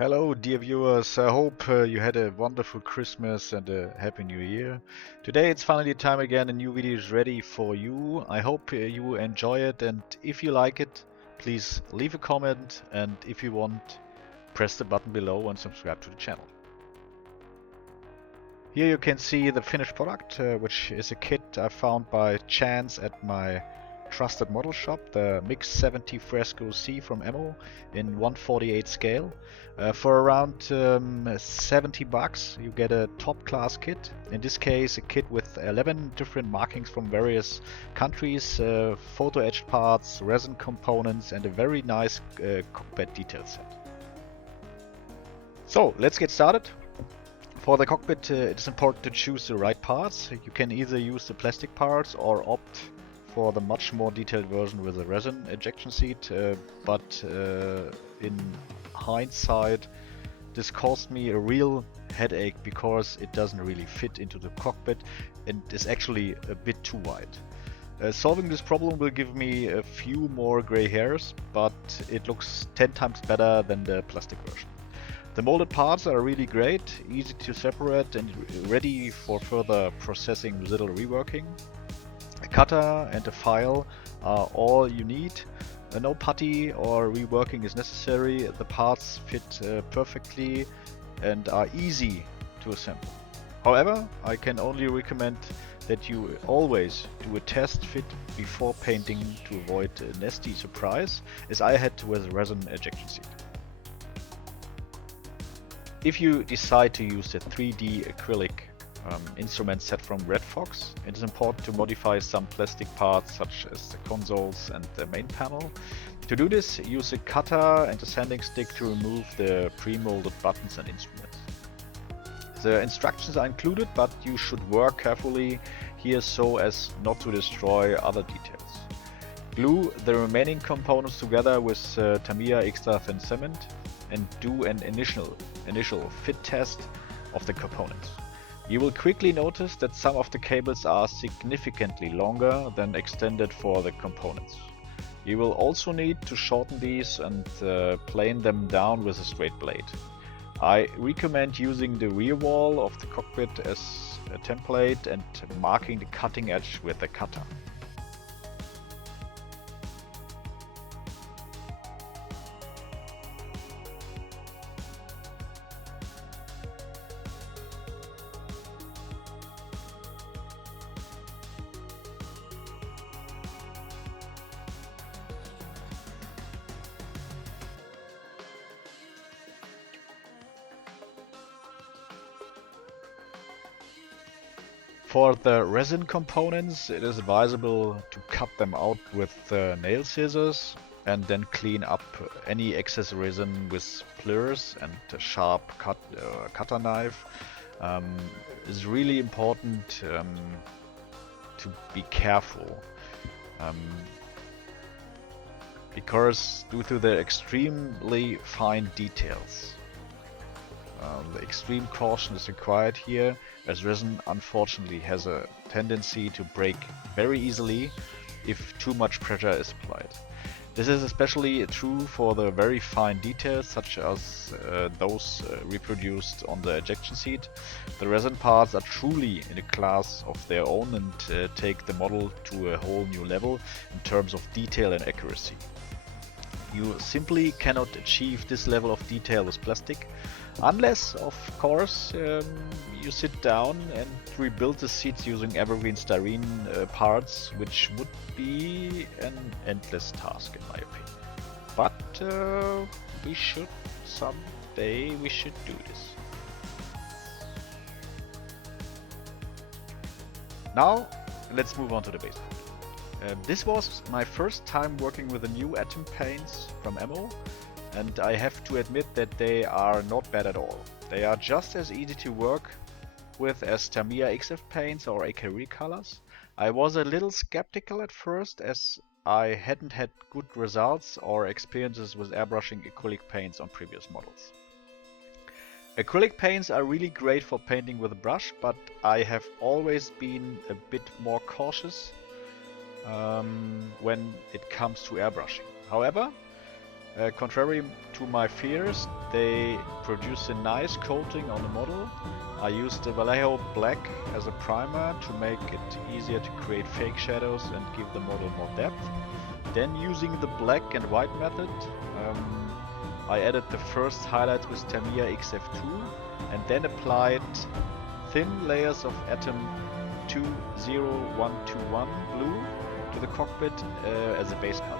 Hello, dear viewers. I hope you had a wonderful Christmas and a happy new year. Today it's finally time again. A new video is ready for you. I hope you enjoy it, and if you like it, please leave a comment, and if you want, press the button below and subscribe to the channel. Here you can see the finished product, which is a kit I found by chance at my trusted model shop, the MIG-17 FRESCO C from Ammo in 1/48 scale. For around 70 bucks you get a top class kit. In this case a kit with 11 different markings from various countries, photo etched parts, resin components, and a very nice cockpit detail set. So let's get started. For the cockpit it is important to choose the right parts. You can either use the plastic parts or opt for the much more detailed version with a resin ejection seat, but in hindsight this caused me a real headache because it doesn't really fit into the cockpit and is actually a bit too wide. Solving this problem will give me a few more gray hairs, but it looks 10 times better than the plastic version. The molded parts are really great, easy to separate and ready for further processing with little reworking. A cutter and a file are all you need. No putty or reworking is necessary. The parts fit perfectly and are easy to assemble. However, I can only recommend that you always do a test fit before painting to avoid a nasty surprise, as I had with a resin ejection seat. If you decide to use the 3D acrylic instrument set from Red Fox, it is important to modify some plastic parts such as the consoles and the main panel. To do this, use a cutter and a sanding stick to remove the pre-molded buttons and instruments. The instructions are included, but you should work carefully here so as not to destroy other details. Glue the remaining components together with Tamiya extra thin cement and do an initial fit test of the components. You will quickly notice that some of the cables are significantly longer than extended for the components. You will also need to shorten these and plane them down with a straight blade. I recommend using the rear wall of the cockpit as a template and marking the cutting edge with a cutter. For the resin components, it is advisable to cut them out with nail scissors and then clean up any excess resin with pliers and a sharp cutter knife. It's really important to be careful because due to the extremely fine details, the extreme caution is required here, as resin unfortunately has a tendency to break very easily if too much pressure is applied. This is especially true for the very fine details such as those reproduced on the ejection seat. The resin parts are truly in a class of their own and take the model to a whole new level in terms of detail and accuracy. You simply cannot achieve this level of detail with plastic, unless, of course, you sit down and rebuild the seats using evergreen styrene parts, which would be an endless task in my opinion. But someday we should do this. Now, let's move on to the base. This was my first time working with the new Atom paints from Ammo, and I have to admit that they are not bad at all. They are just as easy to work with as Tamiya XF paints or AK recolors. I was a little skeptical at first as I hadn't had good results or experiences with airbrushing acrylic paints on previous models. Acrylic paints are really great for painting with a brush, but I have always been a bit more cautious when it comes to airbrushing. However, Contrary to my fears, they produce a nice coating on the model. I used the Vallejo black as a primer to make it easier to create fake shadows and give the model more depth. Then using the black and white method, I added the first highlights with Tamiya XF2 and then applied thin layers of Atom 20121 blue to the cockpit as a base color.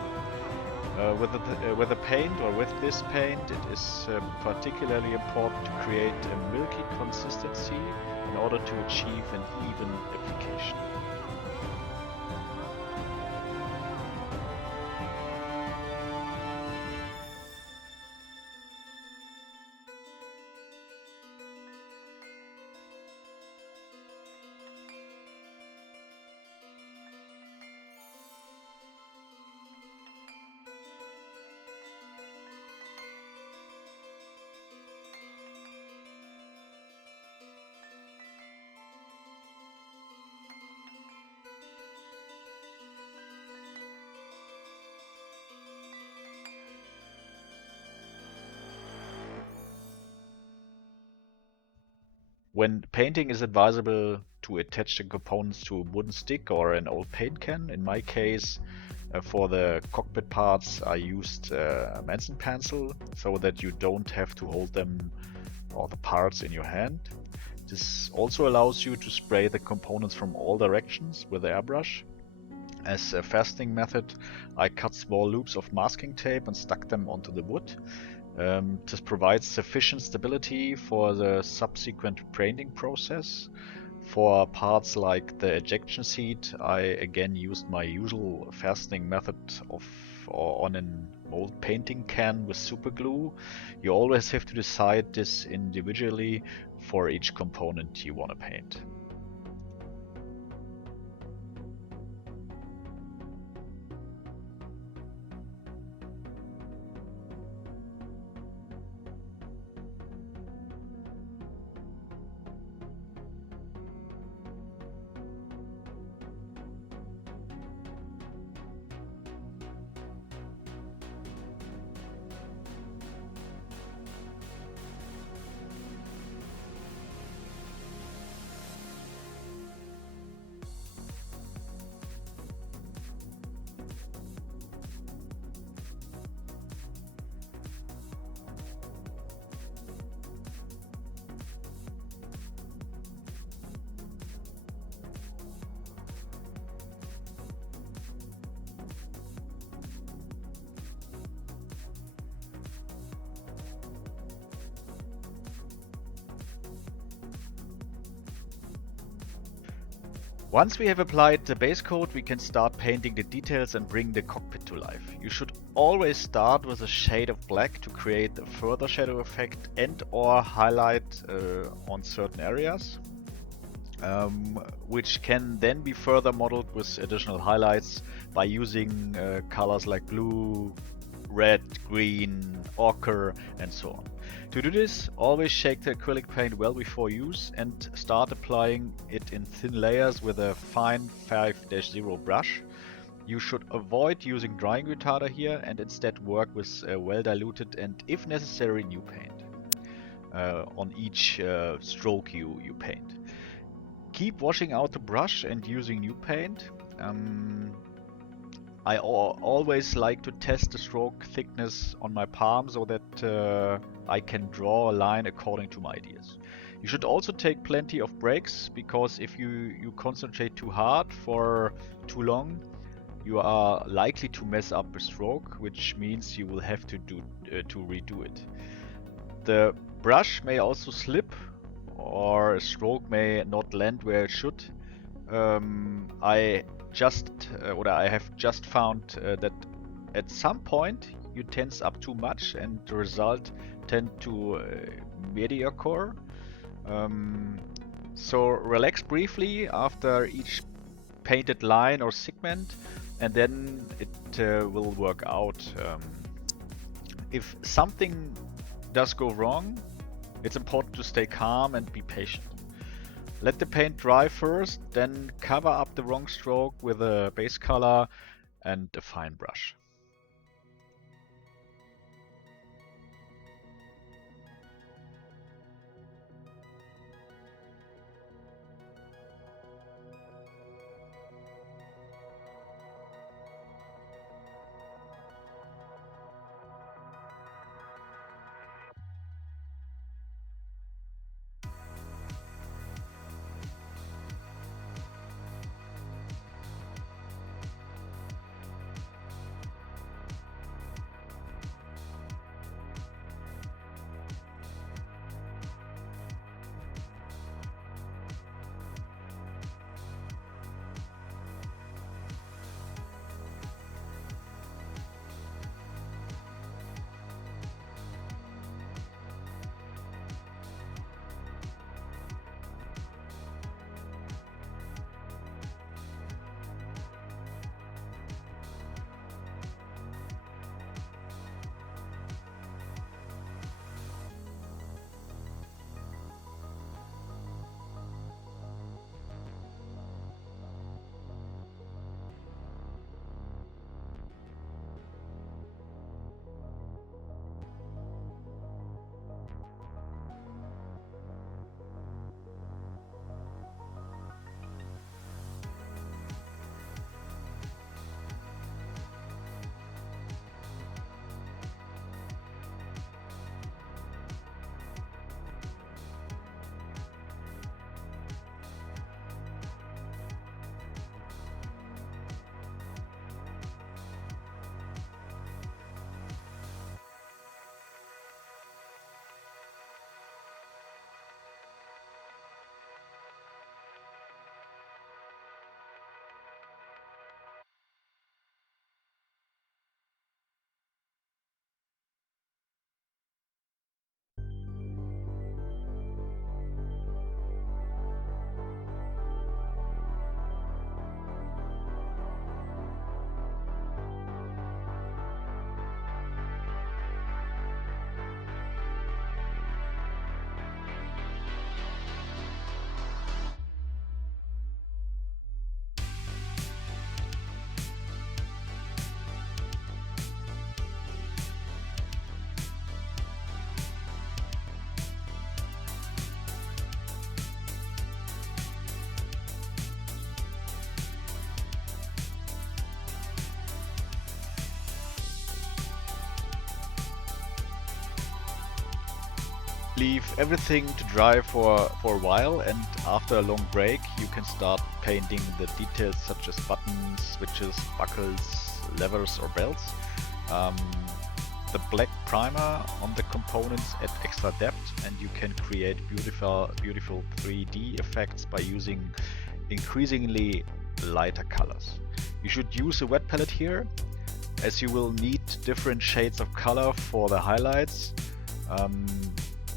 With the paint, or with this paint, it is particularly important to create a milky consistency in order to achieve an even application. When painting, is advisable to attach the components to a wooden stick or an old paint can. In my case, for the cockpit parts, I used a Manson pencil so that you don't have to hold them or the parts in your hand. This also allows you to spray the components from all directions with the airbrush. As a fastening method, I cut small loops of masking tape and stuck them onto the wood. This provides sufficient stability for the subsequent painting process. For parts like the ejection seat, I again used my usual fastening method on an old painting can with super glue. You always have to decide this individually for each component you want to paint. Once we have applied the base coat, we can start painting the details and bring the cockpit to life. You should always start with a shade of black to create a further shadow effect and or highlight on certain areas, which can then be further modeled with additional highlights by using colors like blue, red, green, ochre, and so on. To do this, always shake the acrylic paint well before use and start applying it in thin layers with a fine 5-0 brush. You should avoid using drying retarder here and instead work with well diluted and, if necessary, new paint on each stroke you paint. Keep washing out the brush and using new paint. I always like to test the stroke thickness on my palm so that I can draw a line according to my ideas. You should also take plenty of breaks, because if you concentrate too hard for too long, you are likely to mess up a stroke, which means you will have to redo it. The brush may also slip, or a stroke may not land where it should. I have just found that at some point you tense up too much and the result tend to mediocre. So relax briefly after each painted line or segment, and then it will work out. If something does go wrong, it's important to stay calm and be patient. Let the paint dry first, then cover up the wrong stroke with a base color and a fine brush. leave everything to dry for a while, and after a long break you can start painting the details such as buttons, switches, buckles, levers or belts. The black primer on the components add extra depth, and you can create beautiful 3D effects by using increasingly lighter colors. You should use a wet palette here, as you will need different shades of color for the highlights.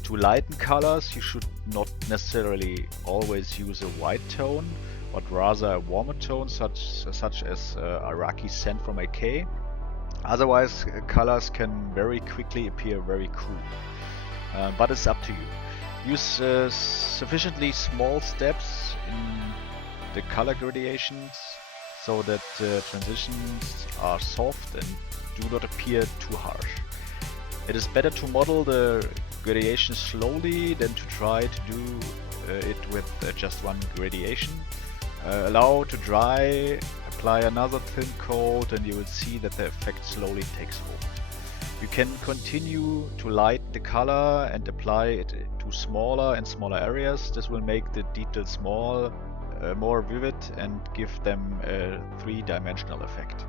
To lighten colors, you should not necessarily always use a white tone, but rather a warmer tone such as Iraqi sand from AK. Otherwise, colors can very quickly appear very cool. But it's up to you. Use sufficiently small steps in the color gradations so that transitions are soft and do not appear too harsh. It is better to model the gradation slowly than to try to do it with just one gradation. Allow to dry, apply another thin coat, and you will see that the effect slowly takes hold. You can continue to light the color and apply it to smaller and smaller areas. This will make the details more vivid and give them a three-dimensional effect.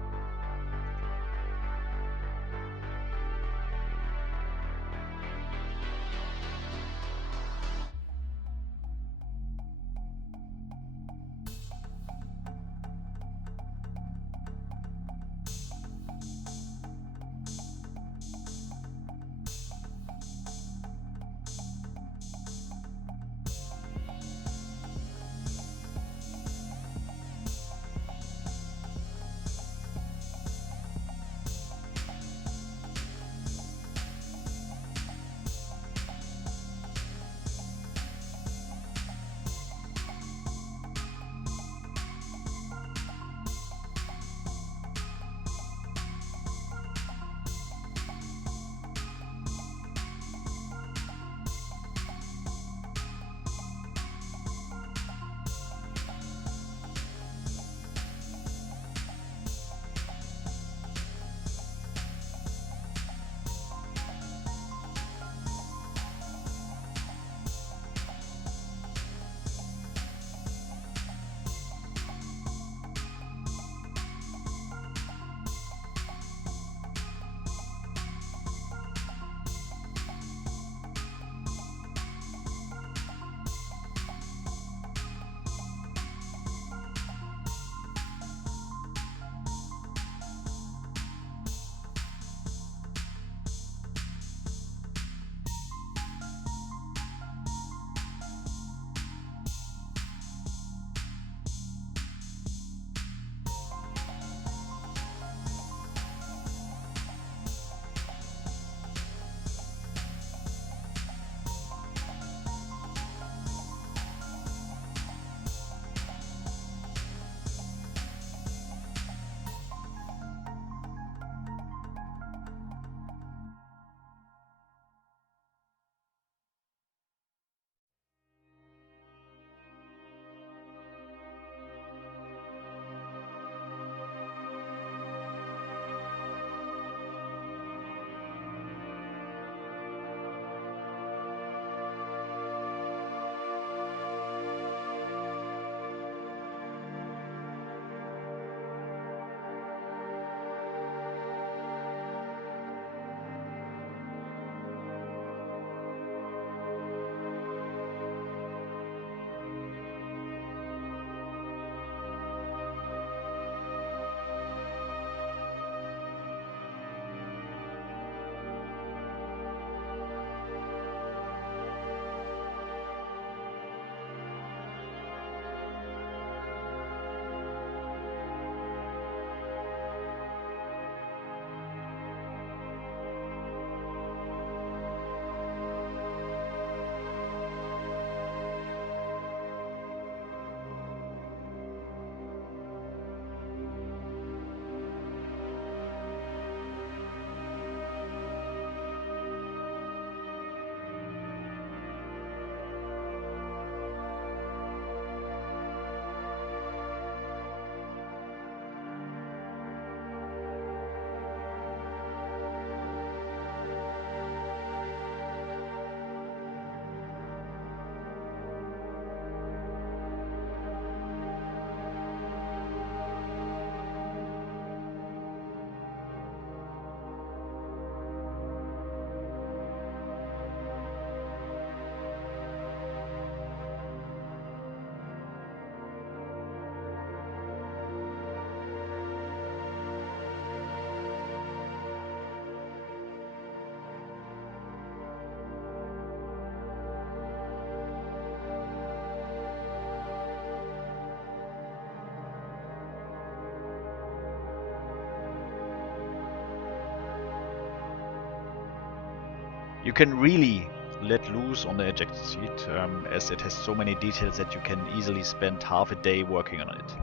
You can really let loose on the ejection seat, as it has so many details that you can easily spend half a day working on it.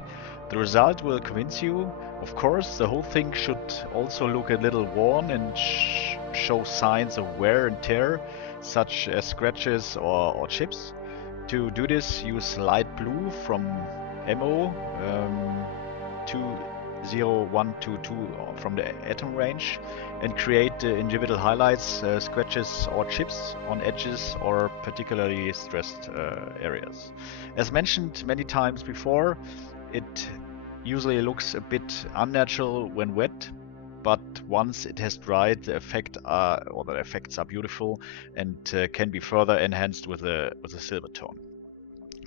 The result will convince you. Of course, the whole thing should also look a little worn and show signs of wear and tear, such as scratches or chips. To do this, use light blue from MO 20122 from the atom range and create individual highlights, scratches or chips on edges or particularly stressed areas. As mentioned many times before, it usually looks a bit unnatural when wet, but once it has dried, the effects are beautiful and can be further enhanced with a silver tone.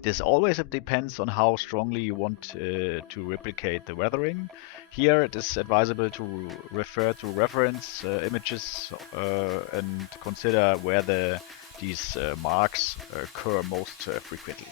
This always depends on how strongly you want to replicate the weathering. Here it is advisable to refer to reference images and consider where these marks occur most frequently.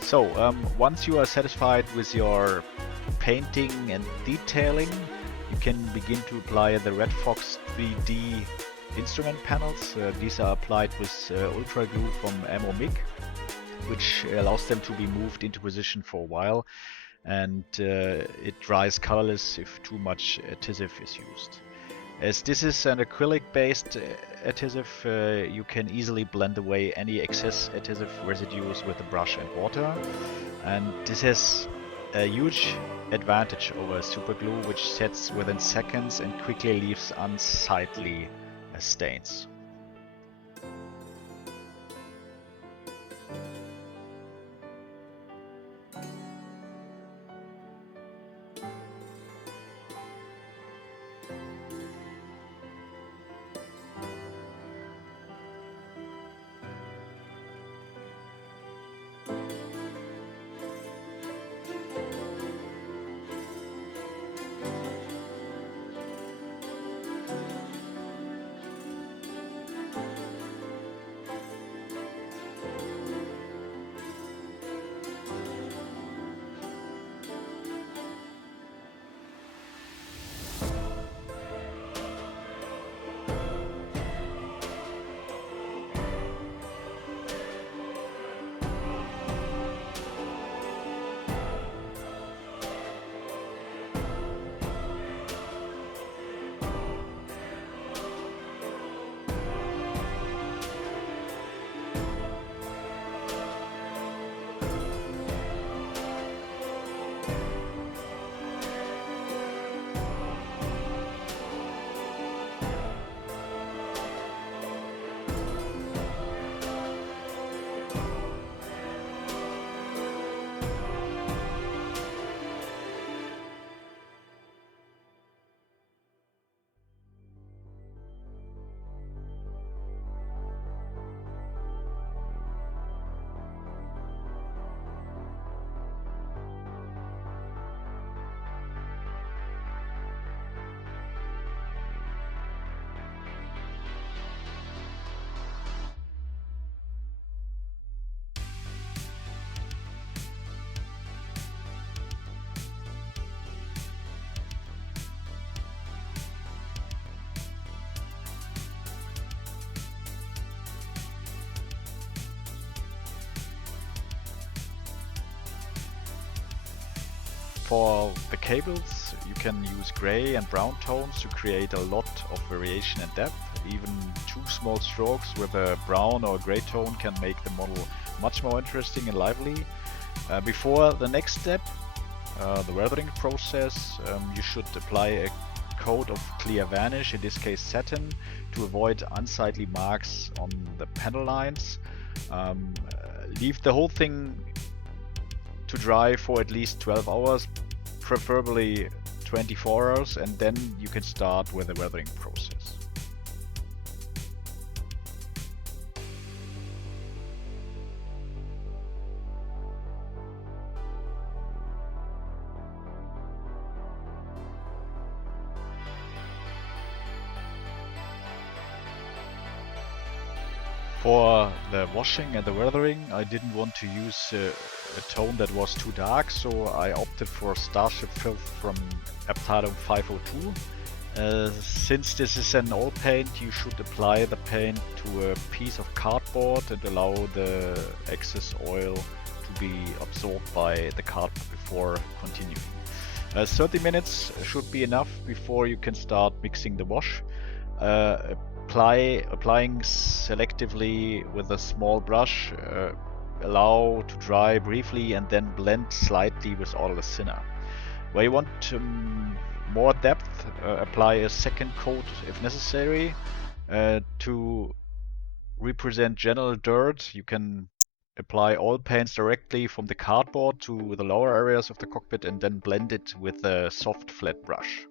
So, once you are satisfied with your painting and detailing, you can begin to apply the Red Fox 3D instrument panels. These are applied with Ultra Glue from MIG, which allows them to be moved into position for a while, and it dries colorless if too much adhesive is used. As this is an acrylic-based adhesive, you can easily blend away any excess adhesive residues with a brush and water, and this has a huge advantage over super glue, which sets within seconds and quickly leaves unsightly stains. For the cables, you can use gray and brown tones to create a lot of variation in depth. Even 2 small strokes with a brown or gray tone can make the model much more interesting and lively. Before the next step, the weathering process, you should apply a coat of clear varnish, in this case satin, to avoid unsightly marks on the panel lines. Leave the whole thing to dry for at least 12 hours, preferably 24 hours, and then you can start with the weathering process. For the washing and the weathering, I didn't want to use a tone that was too dark, so I opted for Starship Filth from Abteilung 502. Since this is an oil paint, you should apply the paint to a piece of cardboard and allow the excess oil to be absorbed by the cardboard before continuing. 30 minutes should be enough before you can start mixing the wash. Applying selectively with a small brush, allow to dry briefly and then blend slightly with odorless thinner. Where you want more depth, apply a second coat if necessary. To represent general dirt, you can apply oil paints directly from the cardboard to the lower areas of the cockpit and then blend it with a soft flat brush.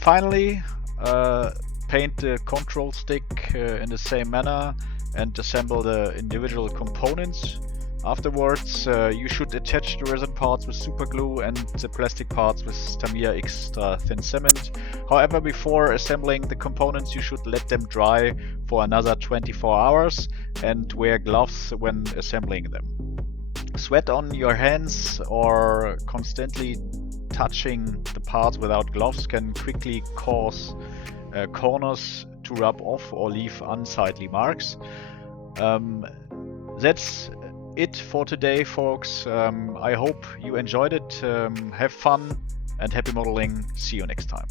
Finally, paint the control stick in the same manner and assemble the individual components. Afterwards, you should attach the resin parts with super glue and the plastic parts with Tamiya extra thin cement. However, before assembling the components, you should let them dry for another 24 hours and wear gloves when assembling them. Sweat on your hands or constantly touching the parts without gloves can quickly cause corners to rub off or leave unsightly marks. That's it for today, folks. I hope you enjoyed it. Have fun and happy modeling. See you next time.